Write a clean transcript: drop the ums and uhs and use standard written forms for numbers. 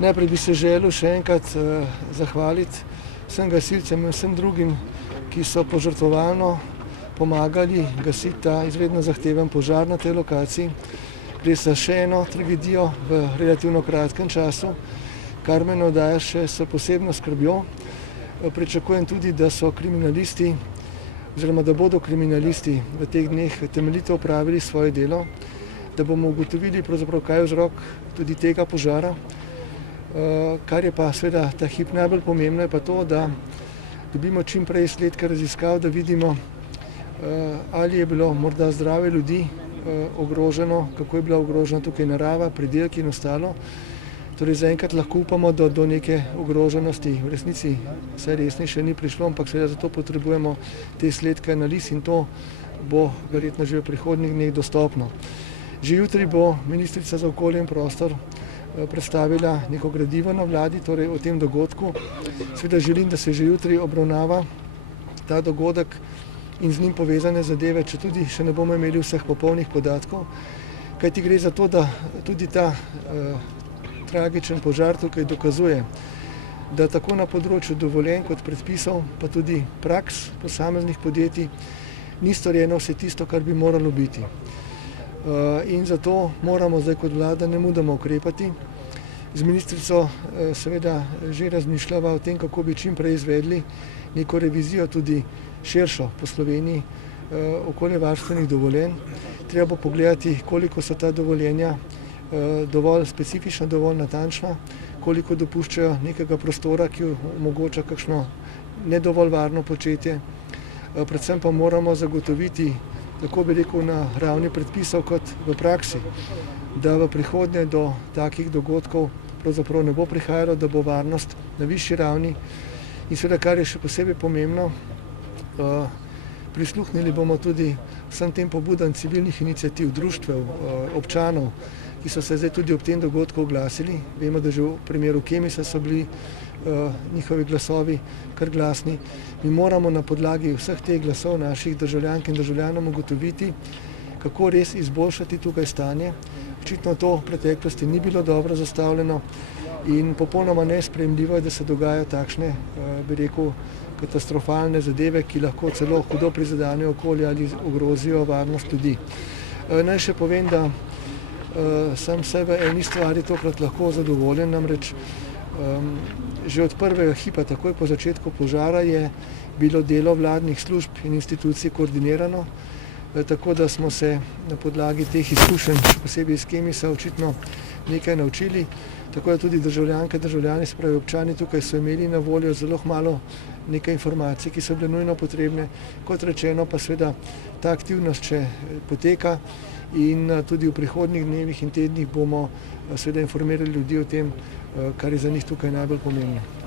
Najprej bi se želel še enkrat zahvaliti vsem gasilcem in vsem drugim, ki so požrtvovalno pomagali gasiti ta izredno zahteven požar na tej lokaciji. Gre za še eno tragedijo v relativno kratkem času, kar me navdaja še s posebno skrbjo. Pričakujem tudi, da so kriminalisti oziroma da bodo kriminalisti v teh dneh temeljito opravili svoje delo, da bomo ugotovili pravzaprav, kaj je vzrok tudi tega požara. Kar je pa seveda ta hip najbolj pomembno, je pa to, da dobimo čim prej izsledke raziskav, da vidimo, ali je bilo morda zdravje ljudi ogroženo, kako je bila ogrožena tukaj narava, pridelki in ostalo. Torej zaenkrat lahko upamo, da do neke ogroženosti v resnici vse resni še ni prišlo, ampak seveda zato potrebujemo te izsledke analiz in to bo verjetno že v prihodnjih dneh dostopno. Že jutri bo ministrica za okolje in prostor predstavila neko gradivo na vladi, torej o tem dogodku. Seveda želim, da se že jutri obravnava ta dogodek in z njim povezane zadeve, če tudi še ne bomo imeli vseh popolnih podatkov, kajti gre za to, da tudi ta tragičen požar tukaj dokazuje, da tako na področju dovoljenj kot predpisov, pa tudi praks posameznih podjetij ni storjeno vse tisto, kar bi moralo biti. In zato moramo zdaj kot vlada nemudoma ukrepati. Z ministrico seveda že razmišljava o tem, kako bi čim prej izvedli neko revizijo tudi širšo po Sloveniji okoljevarstvenih dovoljenj. Treba bo pogledati, koliko so ta dovoljenja dovolj specifična, dovolj natančna, koliko dopuščajo nekega prostora, ki omogoča kakšno ne dovolj varno početje. Predvsem pa moramo zagotoviti, tako bi rekel, na ravni predpisov kot v praksi, da v prihodnje do takih dogodkov pravzaprav ne bo prihajalo, da bo varnost na višji ravni. In seveda, kar je še posebej pomembno, prisluhnili bomo tudi vsem tem pobudam civilnih iniciativ, društev, občanov, ki so se zdaj tudi ob tem dogodku oglasili. Vemo, da že v primeru Kemisa so bili njihovi glasovi kar glasni. Mi moramo na podlagi vseh teh glasov naših državljank in državljanov ugotoviti, kako res izboljšati tukaj stanje. Očitno to v preteklosti ni bilo dobro zastavljeno in popolnoma nesprejemljivo je, da se dogajajo takšne, bi rekel, katastrofalne zadeve, ki lahko celo hudo prizadenejo okolje ali ogrozijo varnost ljudi. Naj še povem, da sem se v eni stvari tokrat lahko zadovoljen, namreč že od prvega hipa, takoj po začetku požara, je bilo delo vladnih služb in institucij koordinirano, tako da smo se na podlagi teh izkušenj, še posebej iz Kemisa, očitno nekaj naučili. Tako da tudi državljanke, državljani, se pravi občani tukaj so imeli na voljo zelo malo nekaj informacij, ki so bile nujno potrebne. Kot rečeno pa seveda ta aktivnost še poteka in tudi v prihodnjih dnevih in tednih bomo seveda informirali ljudi o tem, kar je za njih tukaj najbolj pomembno.